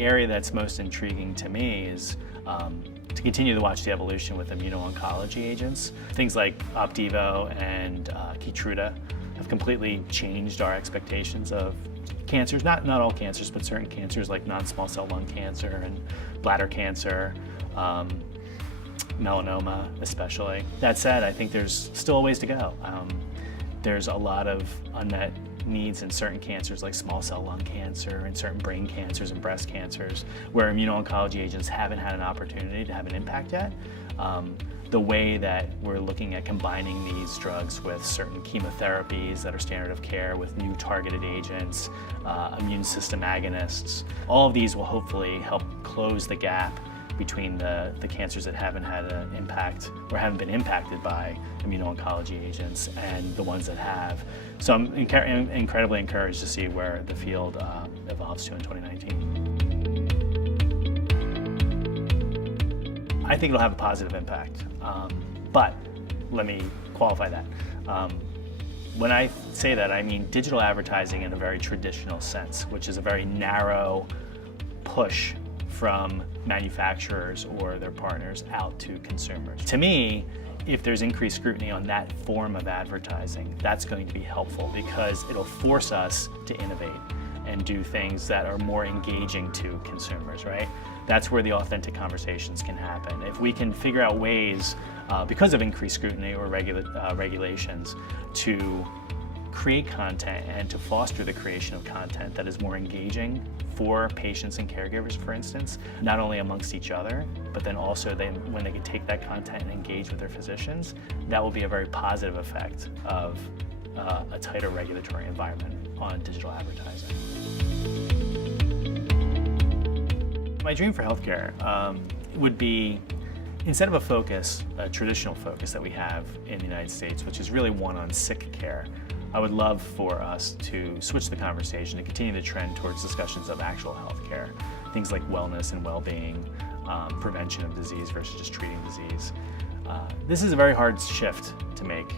area that's most intriguing to me is to continue to watch the evolution with immuno-oncology agents. Things like Opdivo and Keytruda have completely changed our expectations of cancers, not all cancers, but certain cancers like non-small cell lung cancer and bladder cancer, melanoma especially. That said, I think there's still a ways to go. There's a lot of unmet needs in certain cancers like small cell lung cancer and certain brain cancers and breast cancers where immuno-oncology agents haven't had an opportunity to have an impact yet. The way that we're looking at combining these drugs with certain chemotherapies that are standard of care, with new targeted agents, immune system agonists, all of these will hopefully help close the gap between the cancers that haven't had an impact or haven't been impacted by immuno-oncology agents and the ones that have. So I'm incredibly encouraged to see where the field evolves to in 2019. I think it'll have a positive impact, but let me qualify that. When I say that, I mean digital advertising in a very traditional sense, which is a very narrow push from manufacturers or their partners out to consumers. To me, if there's increased scrutiny on that form of advertising, that's going to be helpful because it'll force us to innovate and do things that are more engaging to consumers, right? That's where the authentic conversations can happen. If we can figure out ways, because of increased scrutiny or regulations, to create content and to foster the creation of content that is more engaging for patients and caregivers, for instance, not only amongst each other, but then also when they can take that content and engage with their physicians, that will be a very positive effect of a tighter regulatory environment on digital advertising. My dream for healthcare would be, instead of a traditional focus that we have in the United States, which is really one on sick care, I would love for us to switch the conversation and continue the trend towards discussions of actual healthcare, things like wellness and well-being, prevention of disease versus just treating disease. This is a very hard shift to make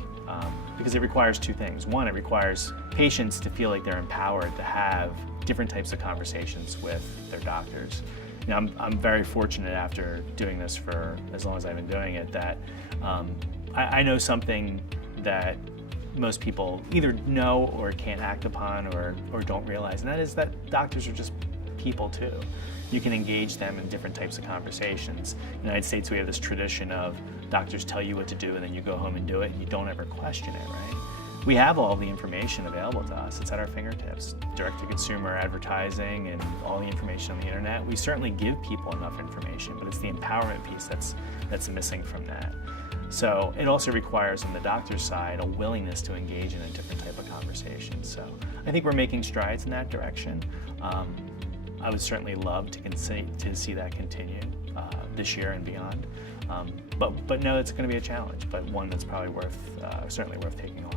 because it requires two things. One, it requires patients to feel like they're empowered to have different types of conversations with their doctors. You know, I'm very fortunate after doing this for as long as I've been doing it that I know something that most people either know or can't act upon or don't realize, and that is that doctors are just people too. You can engage them in different types of conversations. In the United States, we have this tradition of doctors tell you what to do and then you go home and do it and you don't ever question it, right? We have all the information available to us. It's at our fingertips. Direct-to-consumer advertising and all the information on the internet. We certainly give people enough information, but it's the empowerment piece that's missing from that. So it also requires on the doctor's side a willingness to engage in a different type of conversation. So I think we're making strides in that direction. I would certainly love to see that continue this year and beyond. But no, it's going to be a challenge, but one that's probably certainly worth taking on.